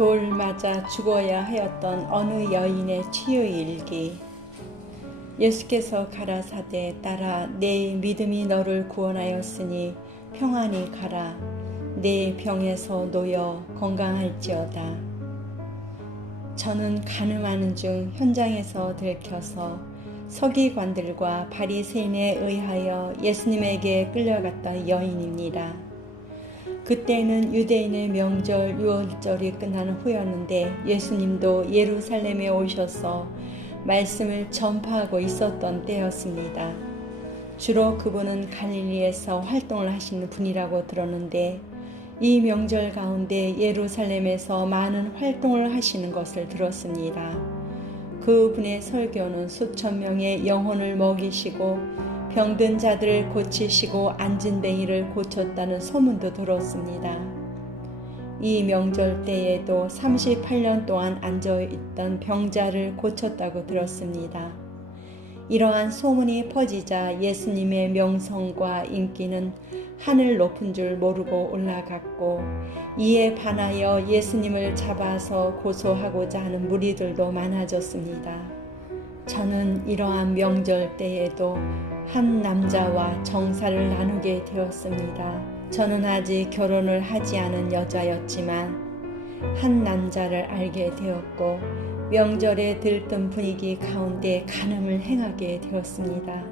돌 맞아 죽어야 하였던 어느 여인의 치유일기. 예수께서 가라사대 딸아 내 믿음이 너를 구원하였으니 평안히 가라. 내 병에서 놓여 건강할지어다. 저는 간음하는 중 현장에서 들켜서 서기관들과 바리새인에 의하여 예수님에게 끌려갔던 여인입니다. 그때는 유대인의 명절 유월절이 끝난 후였는데 예수님도 예루살렘에 오셔서 말씀을 전파하고 있었던 때였습니다. 주로 그분은 갈릴리에서 활동을 하시는 분이라고 들었는데 이 명절 가운데 예루살렘에서 많은 활동을 하시는 것을 들었습니다. 그분의 설교는 수천 명의 영혼을 먹이시고 병든 자들을 고치시고 앉은 뱅이를 고쳤다는 소문도 들었습니다. 이 명절 때에도 38년 동안 앉아있던 병자를 고쳤다고 들었습니다. 이러한 소문이 퍼지자 예수님의 명성과 인기는 하늘 높은 줄 모르고 올라갔고 이에 반하여 예수님을 잡아서 고소하고자 하는 무리들도 많아졌습니다. 저는 이러한 명절 때에도 한 남자와 정사를 나누게 되었습니다. 저는 아직 결혼을 하지 않은 여자였지만 한 남자를 알게 되었고 명절에 들뜬 분위기 가운데 간음을 행하게 되었습니다.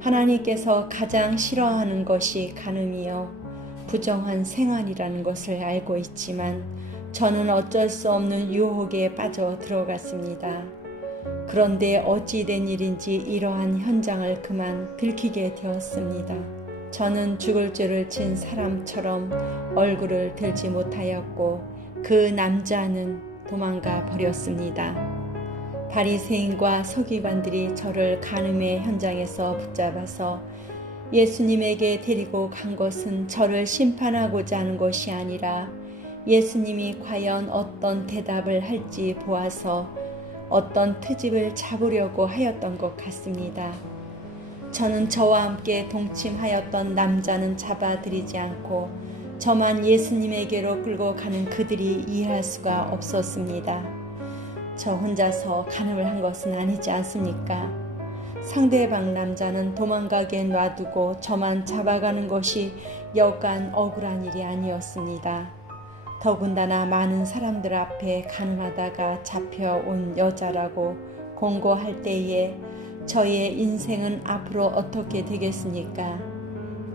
하나님께서 가장 싫어하는 것이 간음이요 부정한 생활이라는 것을 알고 있지만 저는 어쩔 수 없는 유혹에 빠져 들어갔습니다. 그런데 어찌된 일인지 이러한 현장을 그만 들키게 되었습니다. 저는 죽을 죄를 진 사람처럼 얼굴을 들지 못하였고 그 남자는 도망가 버렸습니다. 바리새인과 서기관들이 저를 간음의 현장에서 붙잡아서 예수님에게 데리고 간 것은 저를 심판하고자 하는 것이 아니라 예수님이 과연 어떤 대답을 할지 보아서 어떤 트집을 잡으려고 하였던 것 같습니다. 저는 저와 함께 동침하였던 남자는 잡아들이지 않고 저만 예수님에게로 끌고 가는 그들이 이해할 수가 없었습니다. 저 혼자서 간음을 한 것은 아니지 않습니까? 상대방 남자는 도망가게 놔두고 저만 잡아가는 것이 여간 억울한 일이 아니었습니다. 더군다나 많은 사람들 앞에 간음하다가 잡혀온 여자라고 공고할 때에 저의 인생은 앞으로 어떻게 되겠습니까?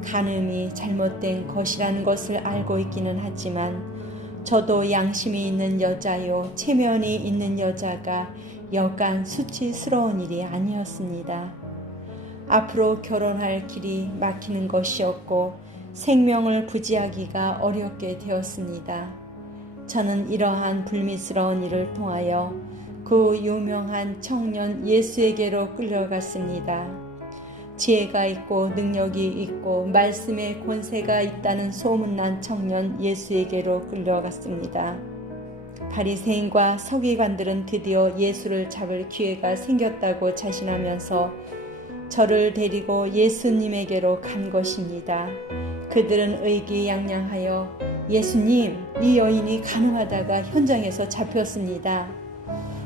간음이 잘못된 것이라는 것을 알고 있기는 하지만 저도 양심이 있는 여자요 체면이 있는 여자가 여간 수치스러운 일이 아니었습니다. 앞으로 결혼할 길이 막히는 것이었고 생명을 부지하기가 어렵게 되었습니다. 저는 이러한 불미스러운 일을 통하여 그 유명한 청년 예수에게로 끌려갔습니다. 지혜가 있고 능력이 있고 말씀의 권세가 있다는 소문난 청년 예수에게로 끌려갔습니다. 바리새인과 서기관들은 드디어 예수를 잡을 기회가 생겼다고 자신하면서 저를 데리고 예수님에게로 간 것입니다. 그들은 의기양양하여 예수님, 이 여인이 간음하다가 현장에서 잡혔습니다.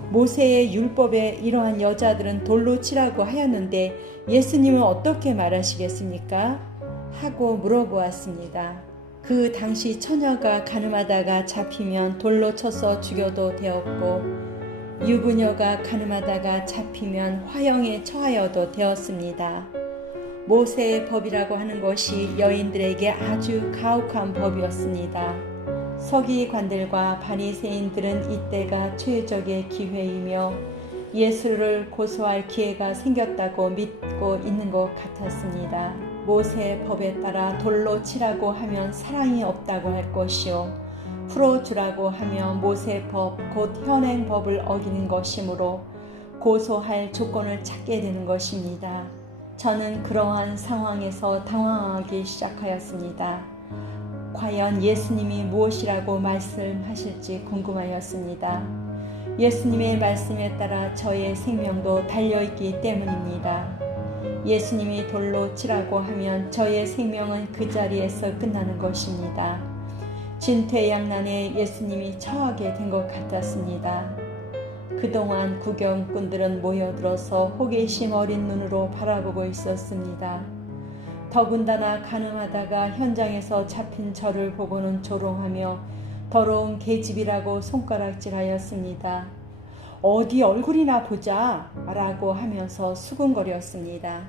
모세의 율법에 이러한 여자들은 돌로 치라고 하였는데 예수님은 어떻게 말하시겠습니까? 하고 물어보았습니다. 그 당시 처녀가 간음하다가 잡히면 돌로 쳐서 죽여도 되었고 유부녀가 간음하다가 잡히면 화형에 처하여도 되었습니다. 모세의 법이라고 하는 것이 여인들에게 아주 가혹한 법이었습니다. 서기관들과 바리새인들은 이때가 최적의 기회이며 예수를 고소할 기회가 생겼다고 믿고 있는 것 같았습니다. 모세의 법에 따라 돌로 치라고 하면 사랑이 없다고 할 것이요 풀어주라고 하면 모세의 법 곧 현행법을 어기는 것이므로 고소할 조건을 찾게 되는 것입니다. 저는 그러한 상황에서 당황하기 시작하였습니다. 과연 예수님이 무엇이라고 말씀하실지 궁금하였습니다. 예수님의 말씀에 따라 저의 생명도 달려있기 때문입니다. 예수님이 돌로 치라고 하면 저의 생명은 그 자리에서 끝나는 것입니다. 진퇴양난에 예수님이 처하게 된 것 같았습니다. 그동안 구경꾼들은 모여들어서 호기심 어린 눈으로 바라보고 있었습니다. 더군다나 가늠하다가 현장에서 잡힌 저를 보고는 조롱하며 더러운 계집이라고 손가락질하였습니다. 어디 얼굴이나 보자 라고 하면서 수군거렸습니다.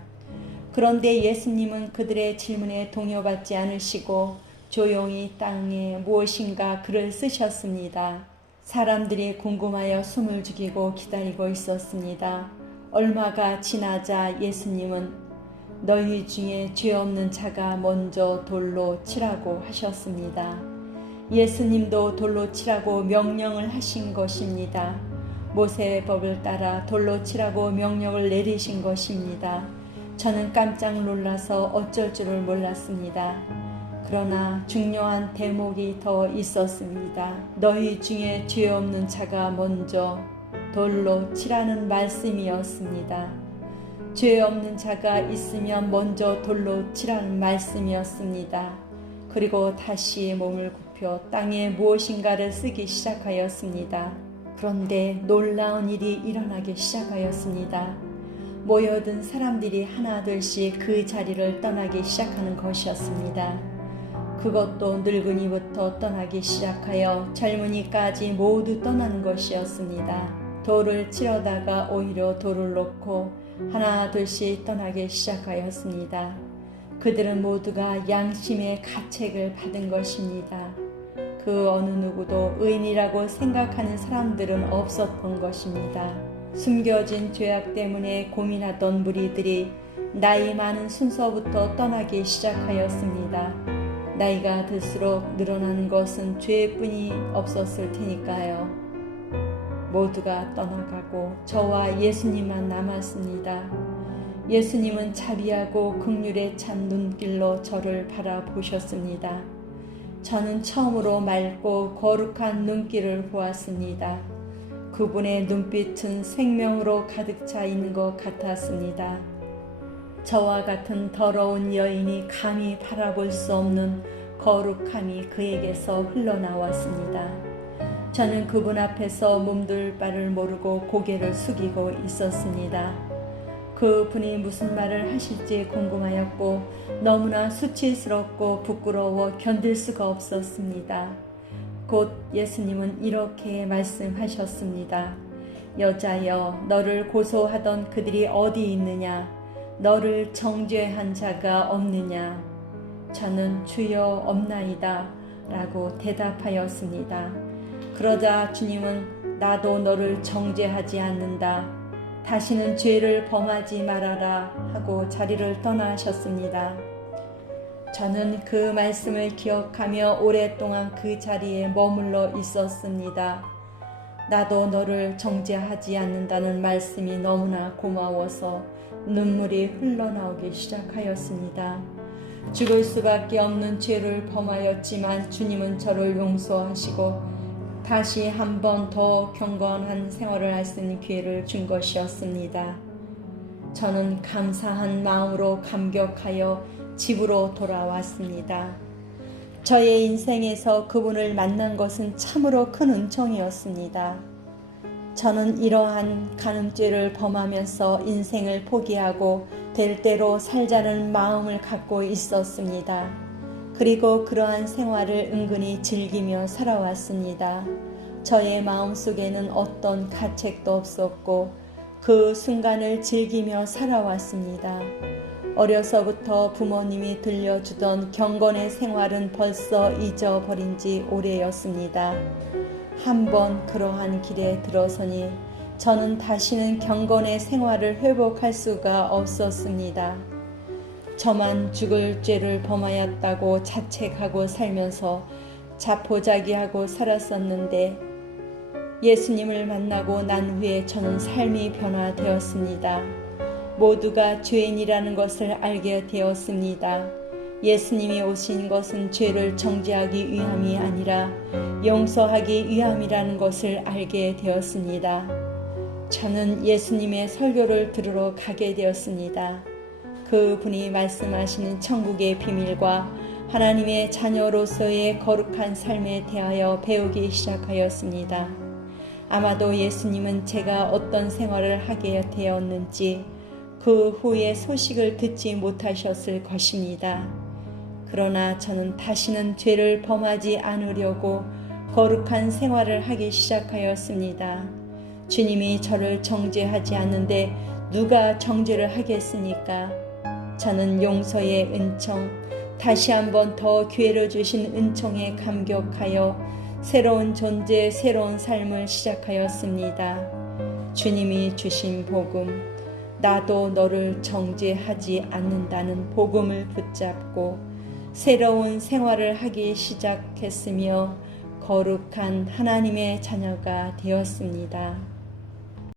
그런데 예수님은 그들의 질문에 동요받지 않으시고 조용히 땅에 무엇인가 글을 쓰셨습니다. 사람들이 궁금하여 숨을 죽이고 기다리고 있었습니다. 얼마가 지나자 예수님은 너희 중에 죄 없는 자가 먼저 돌로 치라고 하셨습니다. 예수님도 돌로 치라고 명령을 하신 것입니다. 모세의 법을 따라 돌로 치라고 명령을 내리신 것입니다. 저는 깜짝 놀라서 어쩔 줄을 몰랐습니다. 그러나 중요한 대목이 더 있었습니다. 너희 중에 죄 없는 자가 먼저 돌로 치라는 말씀이었습니다. 죄 없는 자가 있으면 먼저 돌로 치라는 말씀이었습니다. 그리고 다시 몸을 굽혀 땅에 무엇인가를 쓰기 시작하였습니다. 그런데 놀라운 일이 일어나기 시작하였습니다. 모여든 사람들이 하나둘씩 그 자리를 떠나기 시작하는 것이었습니다. 그것도 늙은이부터 떠나기 시작하여 젊은이까지 모두 떠나는 것이었습니다. 돌을 치려다가 오히려 돌을 놓고 하나둘씩 떠나기 시작하였습니다. 그들은 모두가 양심의 가책을 받은 것입니다. 그 어느 누구도 의인이라고 생각하는 사람들은 없었던 것입니다. 숨겨진 죄악 때문에 고민하던 무리들이 나이 많은 순서부터 떠나기 시작하였습니다. 나이가 들수록 늘어나는 것은 죄뿐이 없었을 테니까요. 모두가 떠나가고 저와 예수님만 남았습니다. 예수님은 자비하고 긍휼에 찬 눈길로 저를 바라보셨습니다. 저는 처음으로 맑고 거룩한 눈길을 보았습니다. 그분의 눈빛은 생명으로 가득 차 있는 것 같았습니다. 저와 같은 더러운 여인이 감히 바라볼 수 없는 거룩함이 그에게서 흘러나왔습니다. 저는 그분 앞에서 몸둘 바를 모르고 고개를 숙이고 있었습니다. 그분이 무슨 말을 하실지 궁금하였고 너무나 수치스럽고 부끄러워 견딜 수가 없었습니다. 곧 예수님은 이렇게 말씀하셨습니다. 여자여, 너를 고소하던 그들이 어디 있느냐? 너를 정죄한 자가 없느냐? 저는 주여 없나이다 라고 대답하였습니다. 그러자 주님은 나도 너를 정죄하지 않는다. 다시는 죄를 범하지 말아라 하고 자리를 떠나셨습니다. 저는 그 말씀을 기억하며 오랫동안 그 자리에 머물러 있었습니다. 나도 너를 정죄하지 않는다는 말씀이 너무나 고마워서 눈물이 흘러나오기 시작하였습니다. 죽을 수밖에 없는 죄를 범하였지만 주님은 저를 용서하시고 다시 한 번 더 경건한 생활을 할 수 있는 기회를 준 것이었습니다. 저는 감사한 마음으로 감격하여 집으로 돌아왔습니다. 저의 인생에서 그분을 만난 것은 참으로 큰 은총이었습니다. 저는 이러한 간음죄를 범하면서 인생을 포기하고 될 대로 살자는 마음을 갖고 있었습니다. 그리고 그러한 생활을 은근히 즐기며 살아왔습니다. 저의 마음속에는 어떤 가책도 없었고 그 순간을 즐기며 살아왔습니다. 어려서부터 부모님이 들려주던 경건의 생활은 벌써 잊어버린 지 오래였습니다. 한번 그러한 길에 들어서니 저는 다시는 경건의 생활을 회복할 수가 없었습니다. 저만 죽을 죄를 범하였다고 자책하고 살면서 자포자기하고 살았었는데 예수님을 만나고 난 후에 저는 삶이 변화되었습니다. 모두가 죄인이라는 것을 알게 되었습니다. 예수님이 오신 것은 죄를 정죄하기 위함이 아니라 용서하기 위함이라는 것을 알게 되었습니다. 저는 예수님의 설교를 들으러 가게 되었습니다. 그분이 말씀하시는 천국의 비밀과 하나님의 자녀로서의 거룩한 삶에 대하여 배우기 시작하였습니다. 아마도 예수님은 제가 어떤 생활을 하게 되었는지 그 후에 소식을 듣지 못하셨을 것입니다. 그러나 저는 다시는 죄를 범하지 않으려고 거룩한 생활을 하기 시작하였습니다. 주님이 저를 정죄하지 않는데 누가 정죄를 하겠습니까? 저는 용서의 은총, 다시 한번 더 기회를 주신 은총에 감격하여 새로운 존재, 새로운 삶을 시작하였습니다. 주님이 주신 복음, 나도 너를 정죄하지 않는다는 복음을 붙잡고 새로운 생활을 하기 시작했으며 거룩한 하나님의 자녀가 되었습니다.